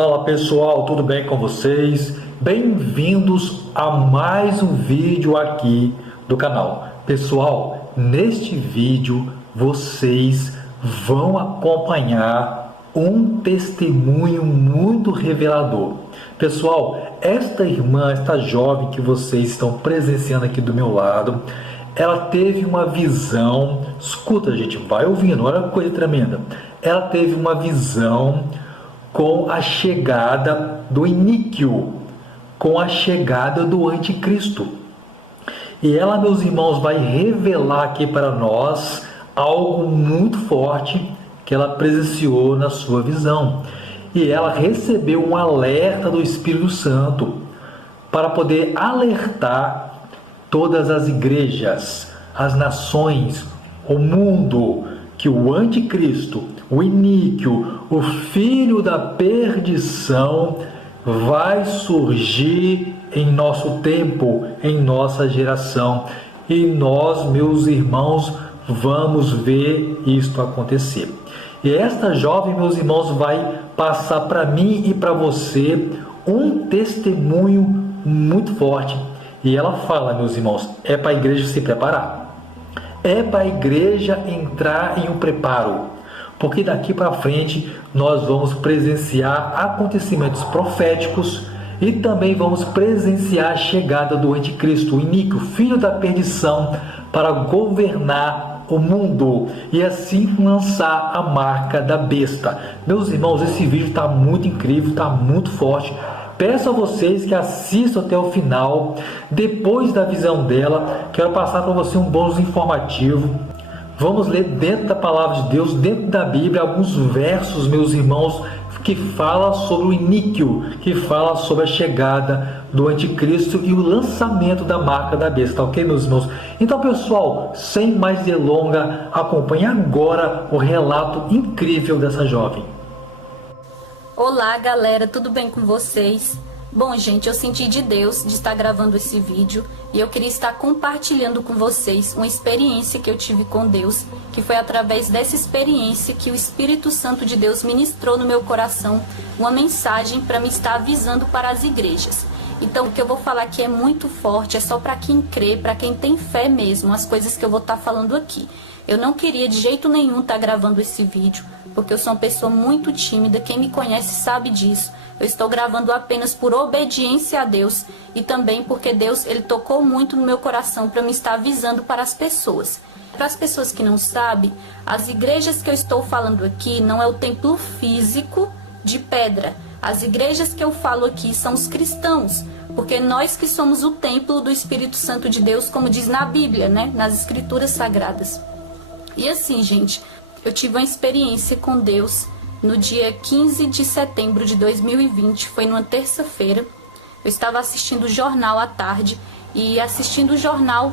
Fala pessoal, tudo bem com vocês? Bem-vindos a mais um vídeo aqui do canal. Pessoal, neste vídeo vocês vão acompanhar um testemunho muito revelador. Pessoal, esta irmã, esta jovem que vocês estão presenciando aqui do meu lado, ela teve uma visão. Escuta, gente, vai ouvindo, olha que coisa tremenda. Ela teve uma visão com a chegada do iníquo, com a chegada do anticristo. E ela, meus irmãos, vai revelar aqui para nós algo muito forte que ela presenciou na sua visão. E ela recebeu um alerta do Espírito Santo para poder alertar todas as igrejas, as nações, o mundo, que o anticristo, o iníquo, o filho da perdição vai surgir em nosso tempo, em nossa geração. E nós, meus irmãos, vamos ver isto acontecer. E esta jovem, meus irmãos, vai passar para mim e para você um testemunho muito forte. E ela fala, meus irmãos, é para a igreja se preparar. É para a igreja entrar em um preparo, porque daqui para frente nós vamos presenciar acontecimentos proféticos e também vamos presenciar a chegada do anticristo, o iníquo, filho da perdição, para governar o mundo e assim lançar a marca da besta. Meus irmãos, esse vídeo está muito incrível, está muito forte. Peço a vocês que assistam até o final. Depois da visão dela, quero passar para você um bônus informativo. Vamos ler dentro da palavra de Deus, dentro da Bíblia, alguns versos, meus irmãos, que fala sobre o iníquo, que fala sobre a chegada do anticristo e o lançamento da marca da besta, ok, meus irmãos? Então, pessoal, sem mais delonga, acompanhe agora o relato incrível dessa jovem. Olá galera, tudo bem com vocês? Bom gente, eu senti de Deus de estar gravando esse vídeo e eu queria estar compartilhando com vocês uma experiência que eu tive com Deus, que foi através dessa experiência que o Espírito Santo de Deus ministrou no meu coração uma mensagem para me estar avisando para as igrejas. Então o que eu vou falar aqui é muito forte, é só para quem crê, para quem tem fé mesmo, as coisas que eu vou estar falando aqui. Eu não queria de jeito nenhum estar gravando esse vídeo, porque eu sou uma pessoa muito tímida, quem me conhece sabe disso. Eu estou gravando apenas por obediência a Deus e também porque Deus ele tocou muito no meu coração para me estar avisando para as pessoas. Para as pessoas que não sabem, as igrejas que eu estou falando aqui não é o templo físico de pedra. As igrejas que eu falo aqui são os cristãos, porque nós que somos o templo do Espírito Santo de Deus, como diz na Bíblia, né? Nas Escrituras Sagradas. E assim, gente, eu tive uma experiência com Deus no dia 15 de setembro de 2020, foi numa terça-feira. Eu estava assistindo o jornal à tarde e assistindo o jornal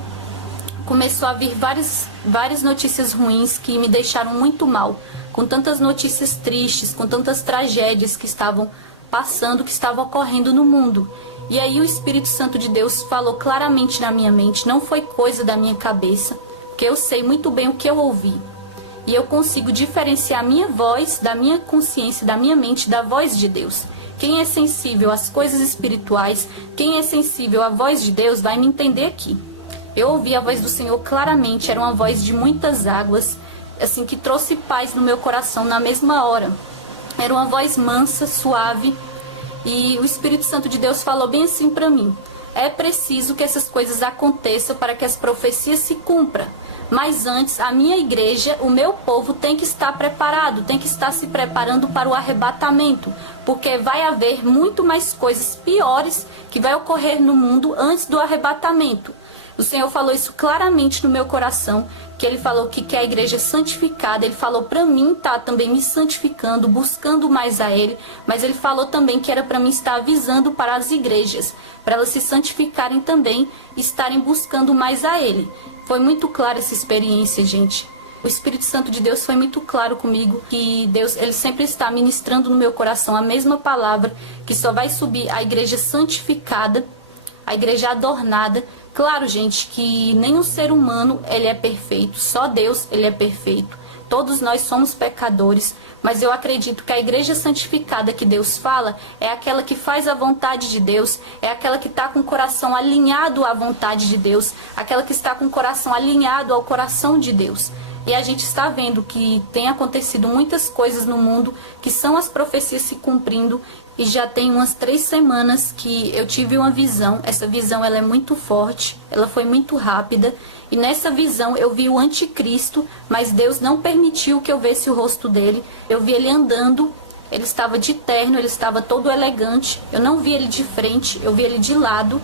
começou a vir várias notícias ruins que me deixaram muito mal, com tantas notícias tristes, com tantas tragédias que estavam passando, que estavam ocorrendo no mundo. E aí o Espírito Santo de Deus falou claramente na minha mente, não foi coisa da minha cabeça, porque eu sei muito bem o que eu ouvi. E eu consigo diferenciar a minha voz da minha consciência, da minha mente, da voz de Deus. Quem é sensível às coisas espirituais, quem é sensível à voz de Deus, vai me entender aqui. Eu ouvi a voz do Senhor claramente, era uma voz de muitas águas, assim, que trouxe paz no meu coração na mesma hora. Era uma voz mansa, suave, e o Espírito Santo de Deus falou bem assim para mim. É preciso que essas coisas aconteçam para que as profecias se cumpram. Mas antes, a minha igreja, o meu povo tem que estar preparado, tem que estar se preparando para o arrebatamento, porque vai haver muito mais coisas piores que vai ocorrer no mundo antes do arrebatamento. O Senhor falou isso claramente no meu coração, que Ele falou que quer a igreja santificada. Ele falou para mim estar também me santificando, buscando mais a Ele, mas Ele falou também que era para mim estar avisando para as igrejas, para elas se santificarem também, estarem buscando mais a Ele. Foi muito clara essa experiência, gente. O Espírito Santo de Deus foi muito claro comigo, que Deus ele sempre está ministrando no meu coração a mesma palavra, que só vai subir a igreja santificada, a igreja adornada. Claro, gente, que nenhum ser humano ele é perfeito, só Deus ele é perfeito. todos nós somos pecadores, mas eu acredito que a igreja santificada que Deus fala é aquela que faz a vontade de Deus, é aquela que está com o coração alinhado à vontade de Deus, aquela que está com o coração alinhado ao coração de Deus. E a gente está vendo que tem acontecido muitas coisas no mundo, que são as profecias se cumprindo, e já tem umas 3 semanas que eu tive uma visão. Essa visão ela é muito forte, ela foi muito rápida, e nessa visão eu vi o anticristo, mas Deus não permitiu que eu visse o rosto dele. Eu vi ele andando, ele estava de terno, ele estava todo elegante, eu não vi ele de frente, eu vi ele de lado,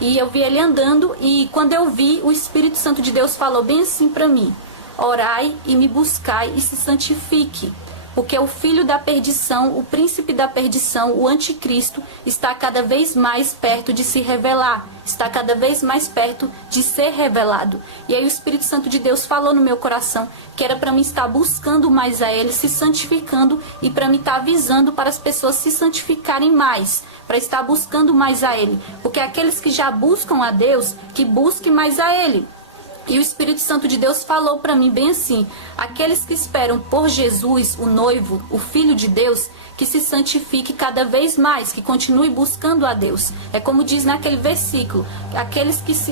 e eu vi ele andando, e quando eu vi, o Espírito Santo de Deus falou bem assim para mim: orai e me buscai e se santifique, porque o filho da perdição, o príncipe da perdição, o anticristo, está cada vez mais perto de se revelar, está cada vez mais perto de ser revelado. E aí o Espírito Santo de Deus falou no meu coração que era para mim estar buscando mais a Ele, se santificando, e para mim estar avisando para as pessoas se santificarem mais, para estar buscando mais a Ele, porque aqueles que já buscam a Deus, que busquem mais a Ele. E o Espírito Santo de Deus falou para mim bem assim: aqueles que esperam por Jesus, o noivo, o Filho de Deus, que se santifique cada vez mais, que continue buscando a Deus. É como diz naquele versículo: aqueles que se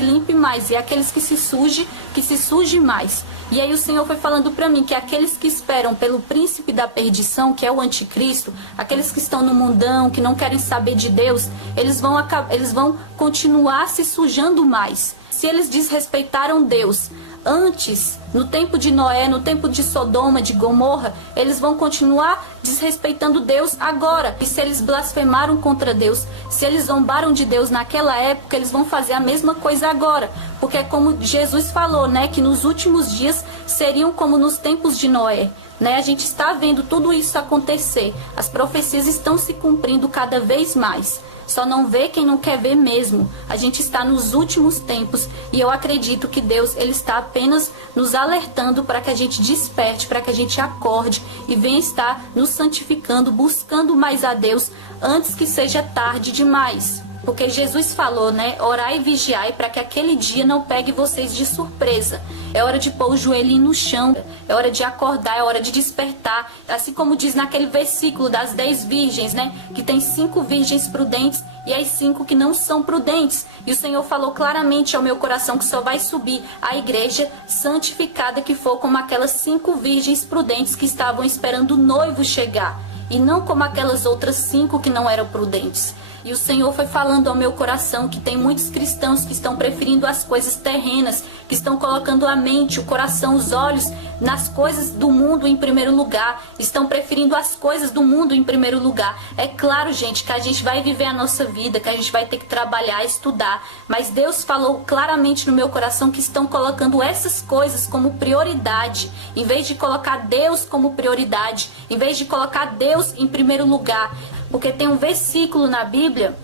limpe mais, e aqueles que se suje mais. E aí o Senhor foi falando para mim que aqueles que esperam pelo príncipe da perdição, que é o anticristo, aqueles que estão no mundão, que não querem saber de Deus, eles vão continuar se sujando mais. Se eles desrespeitaram Deus antes, no tempo de Noé, no tempo de Sodoma, de Gomorra, eles vão continuar desrespeitando Deus agora. E se eles blasfemaram contra Deus, se eles zombaram de Deus naquela época, eles vão fazer a mesma coisa agora. Porque é como Jesus falou, né, que nos últimos dias seriam como nos tempos de Noé. Né? A gente está vendo tudo isso acontecer. As profecias estão se cumprindo cada vez mais. Só não vê quem não quer ver mesmo. A gente está nos últimos tempos, e eu acredito que Deus ele está apenas nos alertando para que a gente desperte, para que a gente acorde e venha estar nos santificando, buscando mais a Deus antes que seja tarde demais. Porque Jesus falou, né? Orai e vigiai para que aquele dia não pegue vocês de surpresa. É hora de pôr o joelhinho no chão, é hora de acordar, é hora de despertar. Assim como diz naquele versículo das 10 virgens, né? Que tem 5 virgens prudentes e as 5 que não são prudentes. E o Senhor falou claramente ao meu coração que só vai subir a igreja santificada que for como aquelas 5 virgens prudentes que estavam esperando o noivo chegar. E não como aquelas outras 5 que não eram prudentes. E o Senhor foi falando ao meu coração que tem muitos cristãos que estão preferindo as coisas terrenas, que estão colocando a mente, o coração, os olhos nas coisas do mundo em primeiro lugar, estão preferindo as coisas do mundo em primeiro lugar. É claro, gente, que a gente vai viver a nossa vida, que a gente vai ter que trabalhar, estudar, mas Deus falou claramente no meu coração que estão colocando essas coisas como prioridade, em vez de colocar Deus como prioridade, em vez de colocar Deus em primeiro lugar. Porque tem um versículo na Bíblia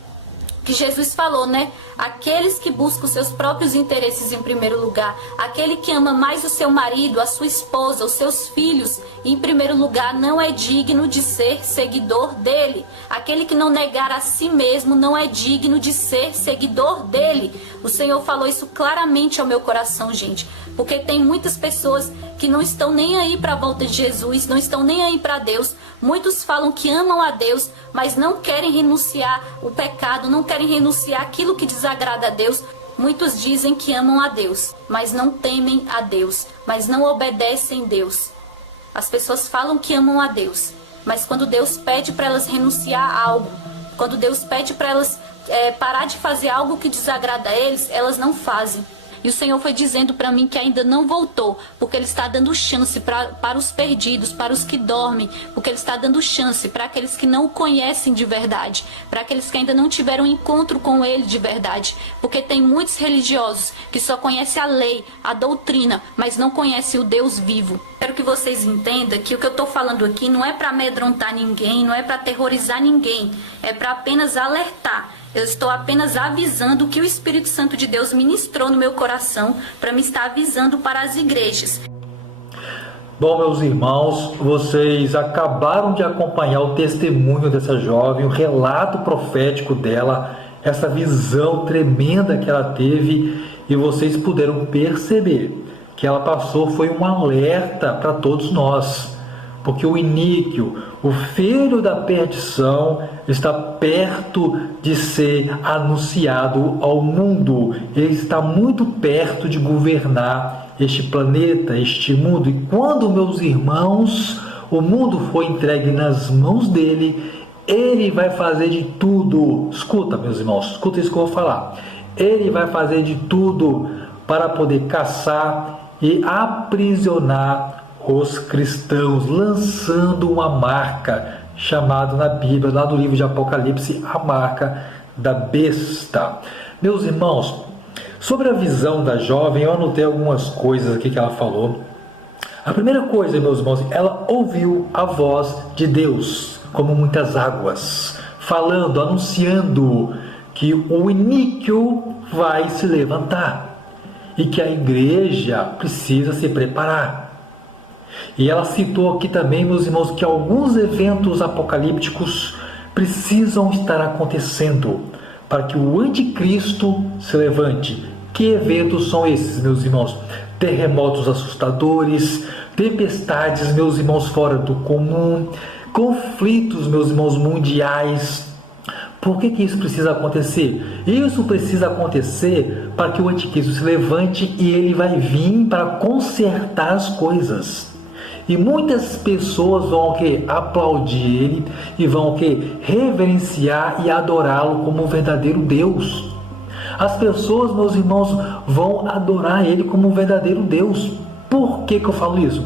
que Jesus falou, né? Aqueles que buscam os seus próprios interesses em primeiro lugar, aquele que ama mais o seu marido, a sua esposa, os seus filhos, em primeiro lugar, não é digno de ser seguidor dele. Aquele que não negar a si mesmo não é digno de ser seguidor dele. O Senhor falou isso claramente ao meu coração, gente. Porque tem muitas pessoas que não estão nem aí para a volta de Jesus, não estão nem aí para Deus. Muitos falam que amam a Deus, mas não querem renunciar o pecado, não querem renunciar aquilo que desagrada a Deus. Muitos dizem que amam a Deus, mas não temem a Deus, mas não obedecem a Deus. As pessoas falam que amam a Deus, mas quando Deus pede para elas renunciar a algo, quando Deus pede para elas parar de fazer algo que desagrada a eles, elas não fazem. E o Senhor foi dizendo para mim que ainda não voltou, porque Ele está dando chance para os perdidos, para os que dormem, porque Ele está dando chance para aqueles que não o conhecem de verdade, para aqueles que ainda não tiveram encontro com Ele de verdade, porque tem muitos religiosos que só conhecem a lei, a doutrina, mas não conhecem o Deus vivo. Quero que vocês entendam que o que eu estou falando aqui não é para amedrontar ninguém, não é para aterrorizar ninguém, é para apenas alertar. Eu estou apenas avisando o que o Espírito Santo de Deus ministrou no meu coração para me estar avisando para as igrejas. Bom, meus irmãos, vocês acabaram de acompanhar o testemunho dessa jovem, o relato profético dela, essa visão tremenda que ela teve, e vocês puderam perceber que ela passou foi um alerta para todos nós, porque o iníquo, o filho da perdição, está perto de ser anunciado ao mundo. Ele está muito perto de governar este planeta, este mundo. E quando, meus irmãos, o mundo for entregue nas mãos dele, ele vai fazer de tudo. Escuta, meus irmãos, escuta isso que eu vou falar. Ele vai fazer de tudo para poder caçar e aprisionar os cristãos, lançando uma marca chamada na Bíblia, lá do livro de Apocalipse, a marca da besta. Meus irmãos, sobre a visão da jovem, eu anotei algumas coisas aqui que ela falou. A primeira coisa, meus irmãos, ela ouviu a voz de Deus, como muitas águas, falando, anunciando que o iníquo vai se levantar e que a igreja precisa se preparar. E ela citou aqui também, meus irmãos, que alguns eventos apocalípticos precisam estar acontecendo para que o anticristo se levante. Que eventos são esses, meus irmãos? Terremotos assustadores, tempestades, meus irmãos, fora do comum, conflitos, meus irmãos, mundiais. Por que isso precisa acontecer? Isso precisa acontecer para que o anticristo se levante e ele vai vir para consertar as coisas. E muitas pessoas vão aplaudir ele e vão reverenciar e adorá-lo como um verdadeiro Deus. As pessoas, meus irmãos, vão adorar ele como um verdadeiro Deus. Por que eu falo isso?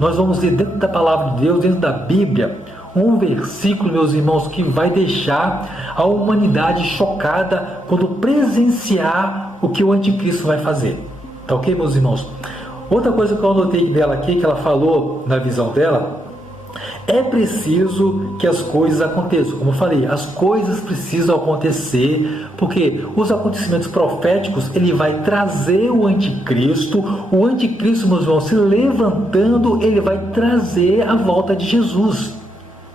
Nós vamos ver dentro da palavra de Deus, dentro da Bíblia, um versículo, meus irmãos, que vai deixar a humanidade chocada quando presenciar o que o anticristo vai fazer. Tá ok, meus irmãos? Outra coisa que eu anotei dela aqui, que ela falou na visão dela, é preciso que as coisas aconteçam. Como eu falei, as coisas precisam acontecer, porque os acontecimentos proféticos, ele vai trazer o anticristo, meus irmãos, se levantando, ele vai trazer a volta de Jesus.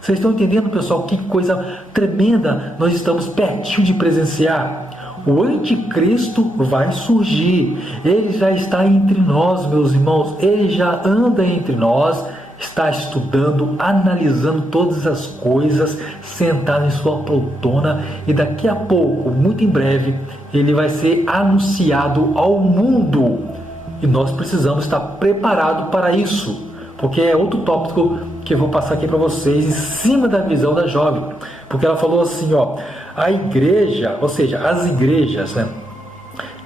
Vocês estão entendendo, pessoal, que coisa tremenda nós estamos pertinho de presenciar? O anticristo vai surgir, ele já está entre nós, meus irmãos, ele já anda entre nós, está estudando, analisando todas as coisas, sentado em sua poltrona, e daqui a pouco, muito em breve, ele vai ser anunciado ao mundo, e nós precisamos estar preparados para isso, porque é outro tópico que eu vou passar aqui para vocês, em cima da visão da jovem, porque ela falou assim, a igreja, ou seja, as igrejas,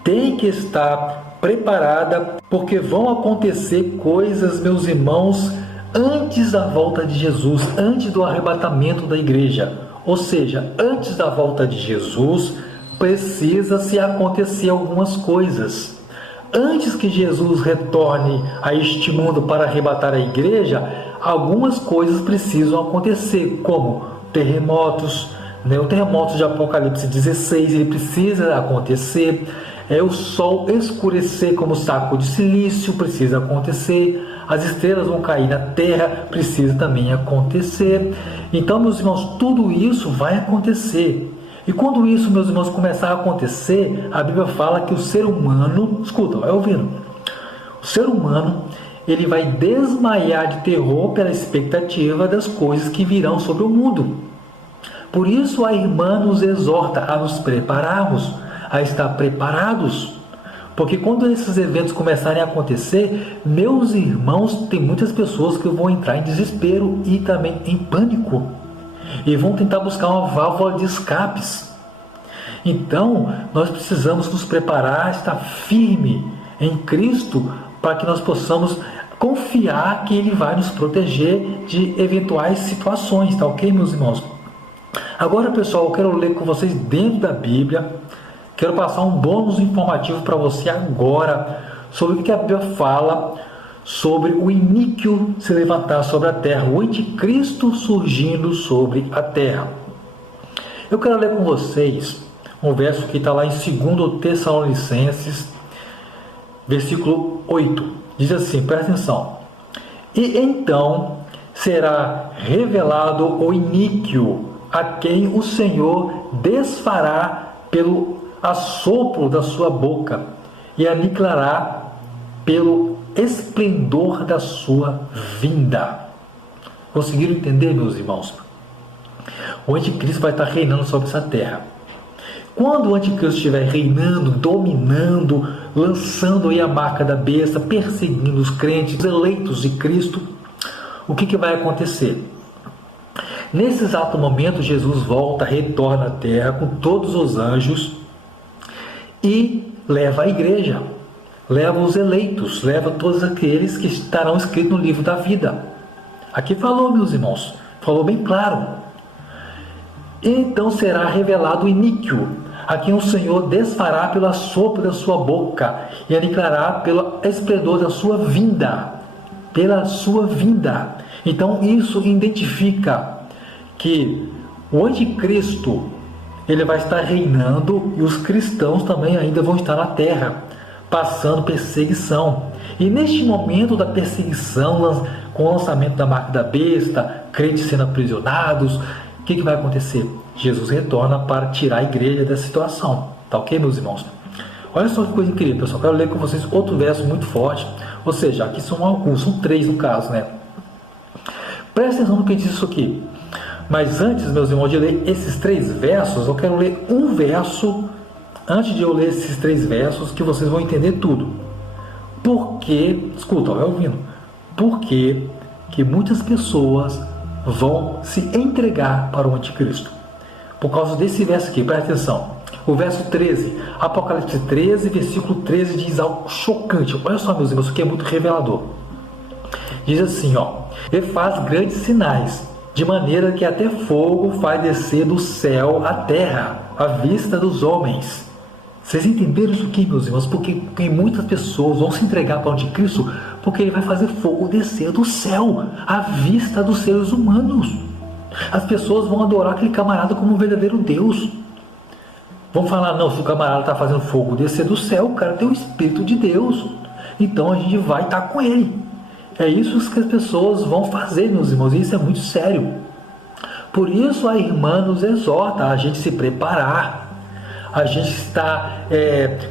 tem que estar preparada, porque vão acontecer coisas, meus irmãos, antes da volta de Jesus, antes do arrebatamento da igreja. Ou seja, antes da volta de Jesus, precisa-se acontecer algumas coisas. Antes que Jesus retorne a este mundo para arrebatar a igreja, algumas coisas precisam acontecer, como terremotos. O terremoto de Apocalipse 16, ele precisa acontecer. O sol escurecer como saco de silício, precisa acontecer. As estrelas vão cair na terra, precisa também acontecer. Então, meus irmãos, tudo isso vai acontecer. E quando isso, meus irmãos, começar a acontecer, a Bíblia fala que o ser humano, escuta, vai ouvindo, o ser humano, ele vai desmaiar de terror pela expectativa das coisas que virão sobre o mundo. Por isso a irmã nos exorta a nos prepararmos, a estar preparados. Porque quando esses eventos começarem a acontecer, meus irmãos, tem muitas pessoas que vão entrar em desespero e também em pânico. E vão tentar buscar uma válvula de escapes. Então, nós precisamos nos preparar, estar firme em Cristo, para que nós possamos confiar que Ele vai nos proteger de eventuais situações, tá ok, meus irmãos? Agora, pessoal, eu quero ler com vocês dentro da Bíblia, quero passar um bônus informativo para você agora, sobre o que a Bíblia fala sobre o iníquo se levantar sobre a terra, o anticristo surgindo sobre a terra. Eu quero ler com vocês um verso que está lá em 2 Tessalonicenses, versículo 8. Diz assim, presta atenção. E então será revelado o iníquo, a quem o Senhor desfará pelo assopro da sua boca, e aniquilará pelo esplendor da sua vinda. Conseguiram entender, meus irmãos? O anticristo vai estar reinando sobre essa terra. Quando o anticristo estiver reinando, dominando, lançando aí a marca da besta, perseguindo os crentes, os eleitos de Cristo, o que vai acontecer? Nesse exato momento, Jesus volta, retorna à terra com todos os anjos e leva a igreja, leva os eleitos, leva todos aqueles que estarão escritos no livro da vida. Aqui falou, meus irmãos, falou bem claro. Então será revelado o iníquo, a quem o Senhor desfará pelo assopro da sua boca e aniquilará pelo esplendor da sua vinda. Pela sua vinda. Então isso identifica que o anticristo, ele vai estar reinando e os cristãos também ainda vão estar na terra, passando perseguição. E neste momento da perseguição, com o lançamento da marca da besta, crentes sendo aprisionados, o que vai acontecer? Jesus retorna para tirar a igreja dessa situação. Tá ok, meus irmãos? Olha só que coisa incrível, pessoal. Quero ler com vocês outro verso muito forte. Ou seja, aqui são alguns, são 3 no caso, né? Presta atenção no que diz isso aqui. Mas antes, meus irmãos, de ler esses 3 versos, eu quero ler um verso, antes de eu ler esses 3 versos, que vocês vão entender tudo. Porque, escuta, vai ouvindo, porque que muitas pessoas vão se entregar para o anticristo. Por causa desse verso aqui, presta atenção. O verso 13, Apocalipse 13, versículo 13, diz algo chocante. Olha só, meus irmãos, isso aqui é muito revelador. Diz assim, e faz grandes sinais, de maneira que até fogo faz descer do céu à terra, à vista dos homens. Vocês entenderam isso aqui, meus irmãos? Porque muitas pessoas vão se entregar para o anticristo, porque ele vai fazer fogo descer do céu, à vista dos seres humanos. As pessoas vão adorar aquele camarada como um verdadeiro Deus. Vão falar, não, se o camarada está fazendo fogo descer do céu, o cara tem o Espírito de Deus. Então a gente vai estar com ele. É isso que as pessoas vão fazer, meus irmãos, e isso é muito sério. Por isso a irmã nos exorta a gente se preparar, a gente está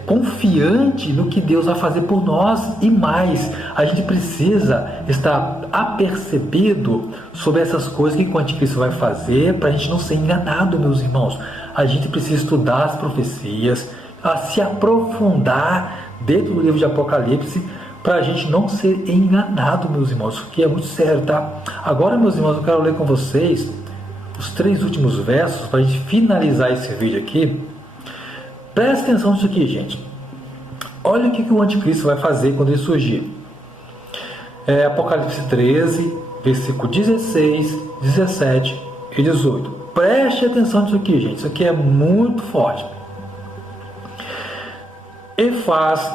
confiante no que Deus vai fazer por nós e mais. A gente precisa estar apercebido sobre essas coisas que o anticristo vai fazer para a gente não ser enganado, meus irmãos. A gente precisa estudar as profecias, a se aprofundar dentro do livro de Apocalipse, para a gente não ser enganado, meus irmãos, que é muito sério, tá? Agora, meus irmãos, eu quero ler com vocês os 3 últimos versos, para a gente finalizar esse vídeo aqui. Presta atenção nisso aqui, gente. Olha o que o anticristo vai fazer quando ele surgir. Apocalipse 13, versículo 16, 17 e 18. Preste atenção nisso aqui, gente. Isso aqui é muito forte. E faz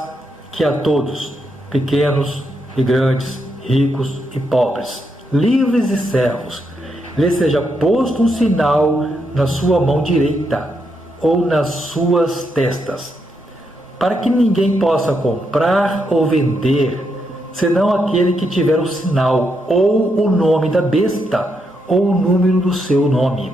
que a todos, pequenos e grandes, ricos e pobres, livres e servos, lhe seja posto um sinal na sua mão direita ou nas suas testas, para que ninguém possa comprar ou vender, senão aquele que tiver o sinal, ou o nome da besta, ou o número do seu nome.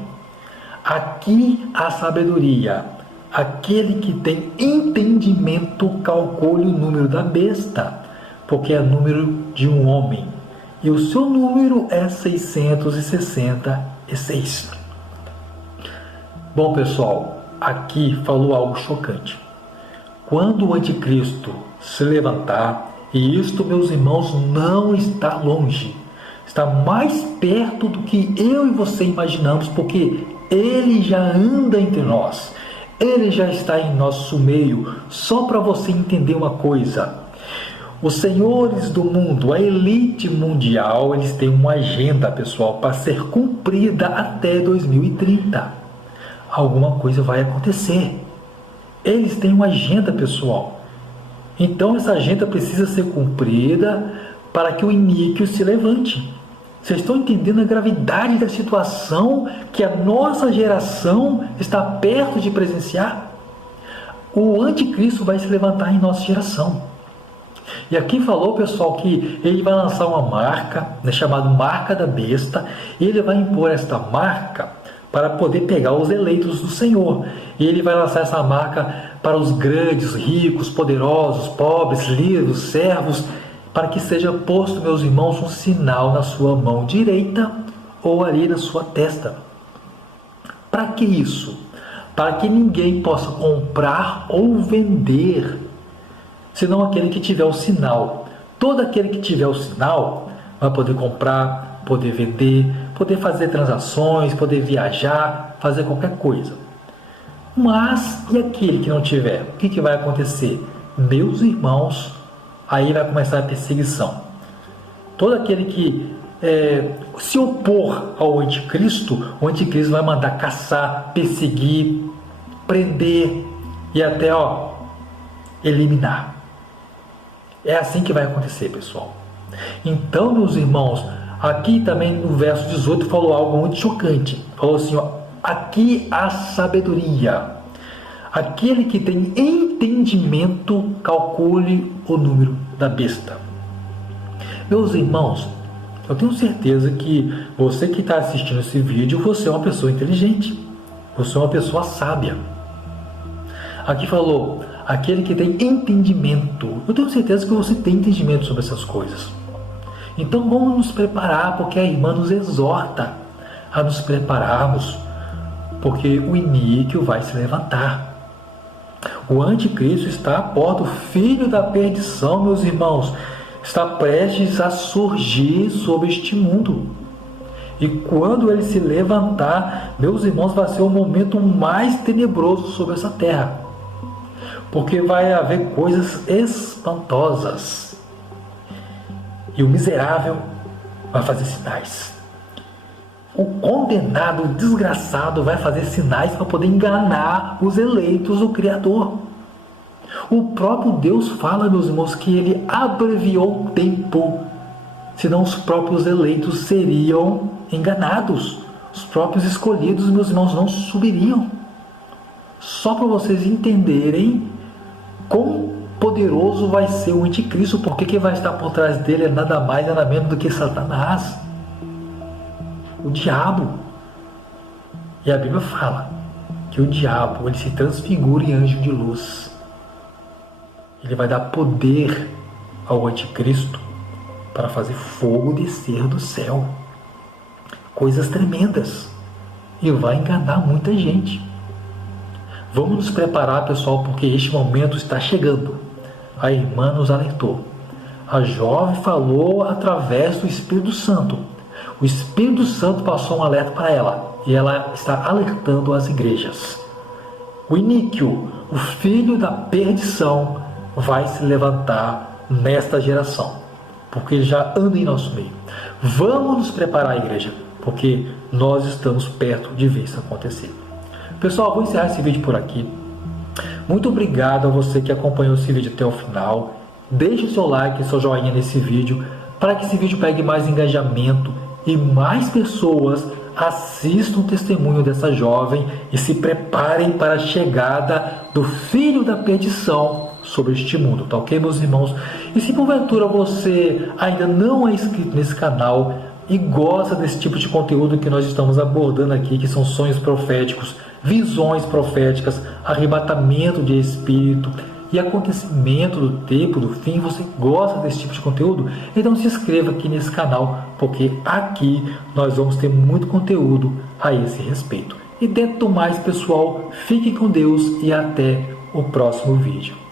Aqui a sabedoria. Aquele que tem entendimento, calcule o número da besta, porque é o número de um homem, e o seu número é 666. Bom, pessoal, aqui falou algo chocante. Quando o anticristo se levantar, e isto, meus irmãos, não está longe, está mais perto do que eu e você imaginamos, porque ele já anda entre nós, ele já está em nosso meio. Só para você entender uma coisa, os senhores do mundo, a elite mundial, eles têm uma agenda, pessoal, para ser cumprida até 2030. Alguma coisa vai acontecer. Eles têm uma agenda, pessoal. Então essa agenda precisa ser cumprida para que o iníquo se levante. Vocês estão entendendo a gravidade da situação que a nossa geração está perto de presenciar? O anticristo vai se levantar em nossa geração. E aqui falou, pessoal, que ele vai lançar uma marca, chamada Marca da Besta, e ele vai impor esta marca para poder pegar os eleitos do Senhor. E ele vai lançar essa marca para os grandes, ricos, poderosos, pobres, livres, servos, para que seja posto, meus irmãos, um sinal na sua mão direita ou ali na sua testa. Para que isso? Para que ninguém possa comprar ou vender, senão aquele que tiver o sinal. Todo aquele que tiver o sinal vai poder comprar, poder vender, poder fazer transações, poder viajar, fazer qualquer coisa. Mas, e aquele que não tiver? O que vai acontecer? Meus irmãos, aí vai começar a perseguição. Todo aquele que se opor ao anticristo, o anticristo vai mandar caçar, perseguir, prender e até eliminar. É assim que vai acontecer, pessoal. Então, meus irmãos, aqui também no verso 18 falou algo muito chocante. Falou assim, aqui a sabedoria. Aquele que tem entendimento, calcule o número da besta. Meus irmãos, eu tenho certeza que você que está assistindo esse vídeo, você é uma pessoa inteligente. Você é uma pessoa sábia. Aqui falou, aquele que tem entendimento. Eu tenho certeza que você tem entendimento sobre essas coisas. Então vamos nos preparar, porque a irmã nos exorta a nos prepararmos, porque o iníquo vai se levantar. O anticristo está à porta, o filho da perdição, meus irmãos, está prestes a surgir sobre este mundo. E quando ele se levantar, meus irmãos, vai ser o momento mais tenebroso sobre essa terra. Porque vai haver coisas espantosas. E o miserável vai fazer sinais. O condenado, o desgraçado, vai fazer sinais para poder enganar os eleitos do Criador. O próprio Deus fala, meus irmãos, que ele abreviou o tempo, senão os próprios eleitos seriam enganados. Os próprios escolhidos, meus irmãos, não subiriam. Só para vocês entenderem quão poderoso vai ser o anticristo, porque quem vai estar por trás dele é nada mais, nada menos do que Satanás, o diabo. E a Bíblia fala que o diabo, ele se transfigura em anjo de luz. Ele vai dar poder ao anticristo para fazer fogo descer do céu. Coisas tremendas. E vai enganar muita gente. Vamos nos preparar, pessoal, porque este momento está chegando. A irmã nos alertou. A jovem falou através do Espírito Santo. O Espírito Santo passou um alerta para ela. E ela está alertando as igrejas. O iníquo, o filho da perdição, vai se levantar nesta geração. Porque ele já anda em nosso meio. Vamos nos preparar, igreja, porque nós estamos perto de ver isso acontecer. Pessoal, vou encerrar esse vídeo por aqui. Muito obrigado a você que acompanhou esse vídeo até o final. Deixe o seu like e seu joinha nesse vídeo, para que esse vídeo pegue mais engajamento e mais pessoas assistam o testemunho dessa jovem e se preparem para a chegada do filho da perdição sobre este mundo, tá ok, meus irmãos? E se porventura você ainda não é inscrito nesse canal e gosta desse tipo de conteúdo que nós estamos abordando aqui, que são sonhos proféticos, visões proféticas, arrebatamento de espírito e acontecimento do tempo, do fim, você gosta desse tipo de conteúdo? Então se inscreva aqui nesse canal, porque aqui nós vamos ter muito conteúdo a esse respeito. E dentro do mais, pessoal, fiquem com Deus e até o próximo vídeo.